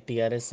TRS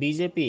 BJP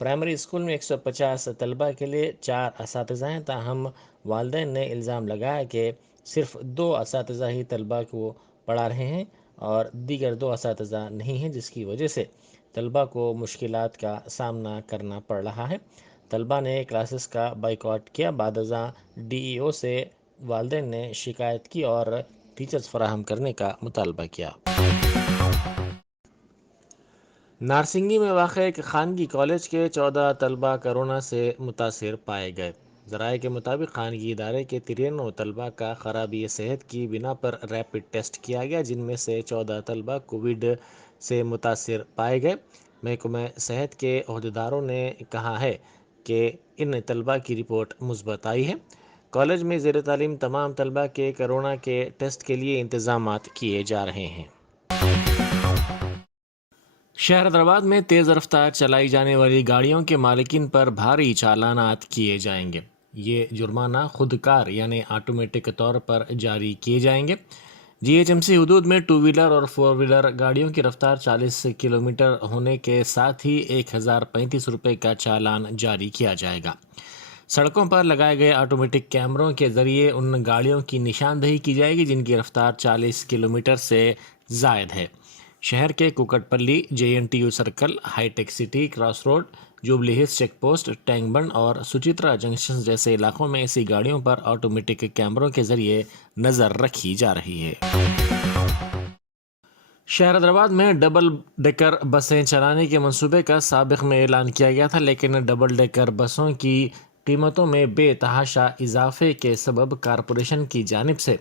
primary school میں 150 طلبہ کے لیے 4 اساتذہ ہیں، تاہم والدین نے الزام لگایا کہ صرف 2 اساتذہ ہی طلبہ کو پڑھا رہے ہیں اور دیگر 2 اساتذہ نہیں ہیں، جس کی وجہ سے طلبہ کو مشکلات کا سامنا کرنا پڑ رہا ہے۔ طلبہ نے کلاسز کا بائیکاٹ کیا۔ بعد ازاں ڈی ای او سے والدین نے شکایت کی اور ٹیچرز فراہم کرنے کا مطالبہ کیا۔ نارسنگی میں واقع ایک خانگی کالج کے 14 طلبہ کرونا سے متاثر پائے گئے۔ ذرائع کے مطابق خانگی ادارے کے 93 طلبہ کا خرابی صحت کی بنا پر ریپڈ ٹیسٹ کیا گیا، جن میں سے 14 طلبہ کووڈ سے متاثر پائے گئے۔ محکمہ صحت کے عہدیداروں نے کہا ہے کہ ان طلبہ کی رپورٹ مثبت آئی ہے۔ کالج میں زیر تعلیم تمام طلبہ کے کرونا کے ٹیسٹ کے لیے انتظامات کیے جا رہے ہیں۔ شہر حیدرآباد میں تیز رفتار چلائی جانے والی گاڑیوں کے مالکین پر بھاری چالانات کیے جائیں گے۔ یہ جرمانہ خودکار یعنی آٹومیٹک طور پر جاری کیے جائیں گے۔ جی ایچ ایم سی حدود میں 2 ویلر اور 4 ویلر گاڑیوں کی رفتار 40 کلومیٹر ہونے کے ساتھ ہی 1035 روپے کا چالان جاری کیا جائے گا۔ سڑکوں پر لگائے گئے آٹومیٹک کیمروں کے ذریعے ان گاڑیوں کی نشاندہی کی جائے گی جن کی رفتار 40 کلومیٹر سے زائد ہے۔ شہر کے Kukatpally, J N T U circle, ہائی ٹیک City, cross road, Jubilee Hills check post, Tank Bund اور سچترا جنکشن جیسے علاقوں میں ایسی گاڑیوں پر آٹومیٹک کیمروں کے ذریعے نظر رکھی جا رہی ہے۔ شہر حیدرآباد میں ڈبل ڈیکر بسیں چلانے کے منصوبے کا سابق میں اعلان کیا گیا تھا، لیکن ڈبل ڈیکر بسوں کی قیمتوں میں بے تحاشا اضافے کے سبب کارپوریشن کی جانب سے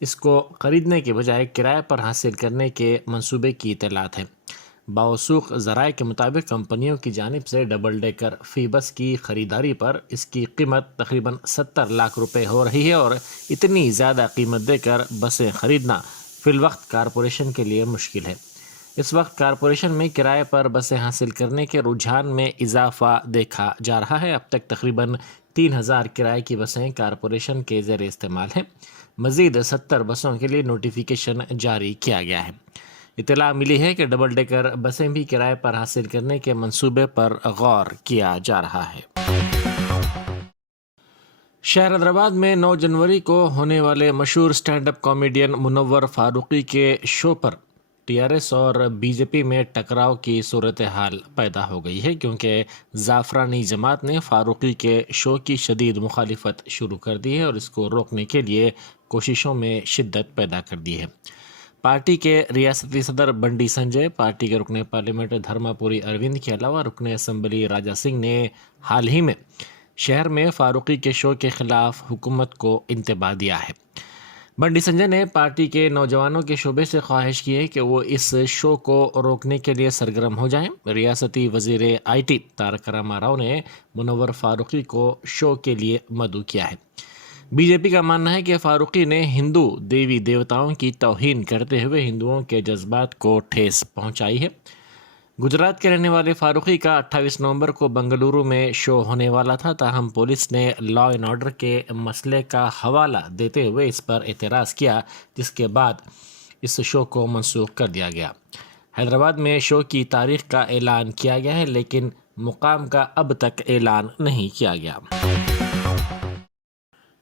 اس کو خریدنے کے بجائے کرائے پر حاصل کرنے کے منصوبے کی اطلاعات ہیں۔ باوثوق ذرائع کے مطابق کمپنیوں کی جانب سے ڈبل ڈیکر فی بس کی خریداری پر اس کی قیمت تقریباً 70 لاکھ روپے ہو رہی ہے اور اتنی زیادہ قیمت دے کر بسیں خریدنا فی الوقت کارپوریشن کے لیے مشکل ہے۔ اس وقت کارپوریشن میں کرائے پر بسیں حاصل کرنے کے رجحان میں اضافہ دیکھا جا رہا ہے۔ اب تک تقریباً 3000 کرائے کی بسیں کارپوریشن کے زیر استعمال ہیں۔ مزید 70 بسوں کے لیے نوٹیفیکیشن جاری کیا گیا ہے۔ اطلاع ملی ہے کہ ڈبل ڈیکر بسیں بھی کرائے پر حاصل کرنے کے منصوبے پر غور کیا جا رہا ہے۔ شہر حیدرآباد میں 9 جنوری کو ہونے والے مشہور سٹینڈ اپ کامیڈین منور فاروقی کے شو پر ٹی آر ایس اور بی جے پی میں ٹکراؤ کی صورتحال پیدا ہو گئی ہے، کیونکہ زعفرانی جماعت نے فاروقی کے شو کی شدید مخالفت شروع کر دی ہے اور اس کو روکنے کے لیے کوششوں میں شدت پیدا کر دی ہے۔ پارٹی کے ریاستی صدر بنڈی سنجے، پارٹی کے رکن پارلیمنٹ دھرما پوری اروند کے علاوہ رکن اسمبلی راجا سنگھ نے حال ہی میں شہر میں فاروقی کے شو کے خلاف حکومت کو انتباہ دیا ہے۔ بنڈی سنجے نے پارٹی کے نوجوانوں کے شعبے سے خواہش کی ہے کہ وہ اس شو کو روکنے کے لیے سرگرم ہو جائیں۔ ریاستی وزیر آئی ٹی تارک راما راؤ نے منور فاروقی کو شو کے لیے مدعو کیا ہے۔ بی جے پی کا ماننا ہے کہ فاروقی نے ہندو دیوی دیوتاؤں کی توہین کرتے ہوئے ہندوؤں کے جذبات کو ٹھیس پہنچائی ہے۔ گجرات کے رہنے والے فاروقی کا 28 نومبر کو بنگلورو میں شو ہونے والا تھا، تاہم پولیس نے لا اینڈ آرڈر کے مسئلے کا حوالہ دیتے ہوئے اس پر اعتراض کیا، جس کے بعد اس شو کو منسوخ کر دیا گیا۔ حیدرآباد میں شو کی تاریخ کا اعلان کیا گیا ہے، لیکن مقام کا اب تک اعلان نہیں کیا گیا۔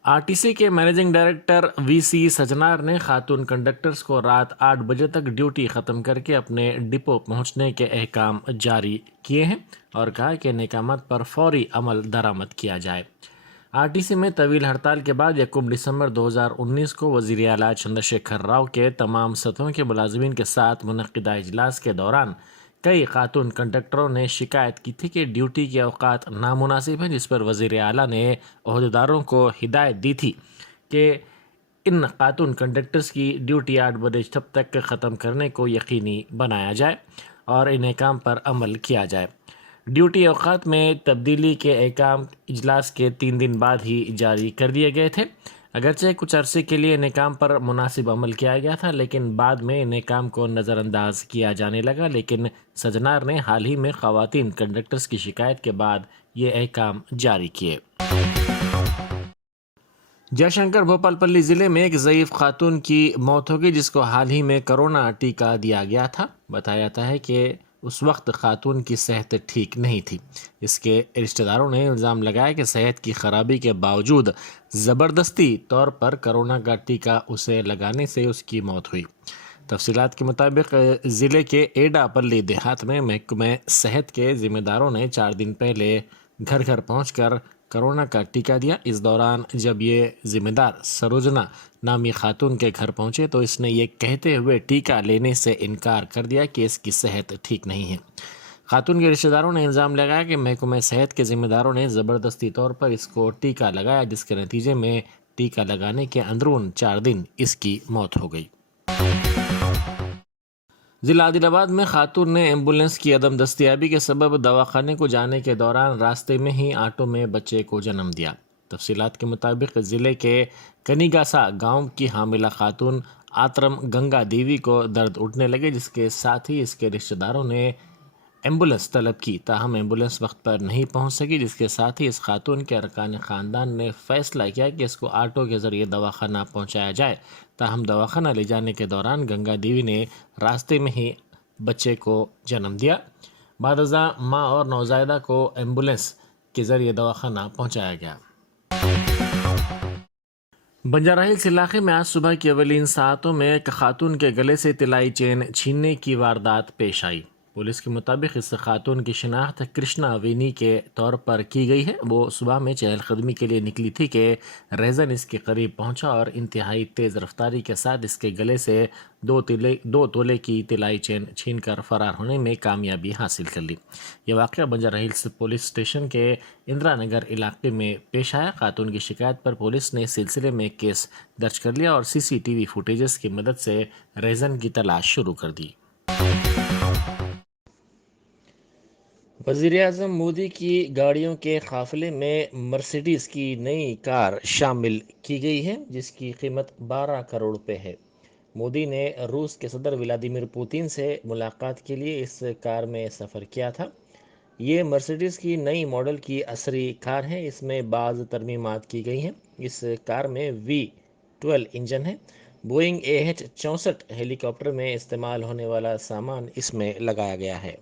آر ٹی سی کے منیجنگ ڈائریکٹر وی سی سجنار نے خاتون کنڈکٹرز کو رات 8 بجے تک ڈیوٹی ختم کر کے اپنے ڈپو پہنچنے کے احکام جاری کیے ہیں اور کہا کہ ان احکامات پر فوری عمل درآمد کیا جائے۔ آر ٹی سی میں طویل ہڑتال کے بعد 1 دسمبر 2019 کو وزیر اعلیٰ چندر شیکھر راؤ کے تمام سطحوں کے ملازمین کے ساتھ منعقدہ اجلاس کے دوران کئی خاتون کنڈکٹروں نے شکایت کی تھی کہ ڈیوٹی کے اوقات نامناسب ہیں، جس پر وزیر اعلیٰ نے عہدیداروں کو ہدایت دی تھی کہ ان خاتون کنڈکٹرز کی ڈیوٹی 8 بجے تک ختم کرنے کو یقینی بنایا جائے اور ان احکام پر عمل کیا جائے۔ ڈیوٹی اوقات میں تبدیلی کے احکام اجلاس کے 3 دن بعد ہی جاری کر دیے گئے تھے۔ اگرچہ کچھ عرصے کے لیے ان احکام پر مناسب عمل کیا گیا تھا، لیکن بعد میں ان احکام کو نظر انداز کیا جانے لگا، لیکن سجنار نے حال ہی میں خواتین کنڈکٹرز کی شکایت کے بعد یہ احکام جاری کیے۔ جے شنکر بھوپال پلی ضلع میں ایک ضعیف خاتون کی موت ہو گئی، جس کو حال ہی میں کرونا ٹیکہ دیا گیا تھا۔ بتایا جاتا ہے کہ اس وقت خاتون کی صحت ٹھیک نہیں تھی۔ اس کے رشتہ داروں نے الزام لگایا کہ صحت کی خرابی کے باوجود زبردستی طور پر کرونا کا ٹیکہ اسے لگانے سے اس کی موت ہوئی۔ تفصیلات کے مطابق ضلع کے ایڈا پلی دیہات میں محکمہ صحت کے ذمہ داروں نے 4 دن پہلے گھر گھر پہنچ کر کرونا کا ٹیکہ دیا۔ اس دوران جب یہ ذمہ دار سروجنا نامی خاتون کے گھر پہنچے تو اس نے یہ کہتے ہوئے ٹیکہ لینے سے انکار کر دیا کہ اس کی صحت ٹھیک نہیں ہے۔ خاتون کے رشتہ داروں نے الزام لگایا کہ محکمہ صحت کے ذمہ داروں نے زبردستی طور پر اس کو ٹیکہ لگایا، جس کے نتیجے میں ٹیکہ لگانے کے اندرون 4 دن اس کی موت ہو گئی۔ ضلع عادل آباد میں خاتون نے ایمبولینس کی عدم دستیابی کے سبب دواخانے کو جانے کے دوران راستے میں ہی آٹو میں بچے کو جنم دیا۔ تفصیلات کے مطابق ضلع کے کنیگاسا گاؤں کی حاملہ خاتون آترم گنگا دیوی کو درد اٹھنے لگے، جس کے ساتھ ہی اس کے رشتہ داروں نے ایمبولینس طلب کی، تاہم ایمبولینس وقت پر نہیں پہنچ سکی، جس کے ساتھ ہی اس خاتون کے ارکان خاندان نے فیصلہ کیا کہ اس کو آٹو کے ذریعے دواخانہ پہنچایا جائے۔ تاہم دواخانہ لے جانے کے دوران گنگا دیوی نے راستے میں ہی بچے کو جنم دیا۔ بعد ازاں ماں اور نوزائیدہ کو ایمبولینس کے ذریعے دواخانہ پہنچایا گیا۔ بنجارہ ہلز علاقے میں آج صبح کی اولین ساعتوں میں ایک خاتون کے گلے سے طلائی چین چھیننے کی واردات پیش آئی۔ پولیس کے مطابق اس خاتون کی شناخت کرشنا وینی کے طور پر کی گئی ہے۔ وہ صبح میں چہل قدمی کے لیے نکلی تھی کہ ریزن اس کے قریب پہنچا اور انتہائی تیز رفتاری کے ساتھ اس کے گلے سے 2 تولے کی طلائی چین چھین کر فرار ہونے میں کامیابی حاصل کر لی۔ یہ واقعہ بنجارہ ہلز پولیس اسٹیشن کے اندرا نگر علاقے میں پیش آیا۔ خاتون کی شکایت پر پولیس نے سلسلے میں کیس درج کر لیا اور CCTV فوٹیجز کی مدد سے ریزن کی تلاش شروع کر دی۔ وزیراعظم مودی کی گاڑیوں کے قافلے میں مرسیڈیز کی نئی کار شامل کی گئی ہے، جس کی قیمت 12 کروڑ روپے ہے۔ مودی نے روس کے صدر ولادیمیر پوتین سے ملاقات کے لیے اس کار میں سفر کیا تھا۔ یہ مرسیڈیز کی نئی ماڈل کی عصری کار ہے۔ اس میں بعض ترمیمات کی گئی ہیں۔ اس کار میں V12 انجن ہے۔ بوئنگ AH-64 ہیلی کاپٹر میں استعمال ہونے والا سامان اس میں لگایا گیا ہے۔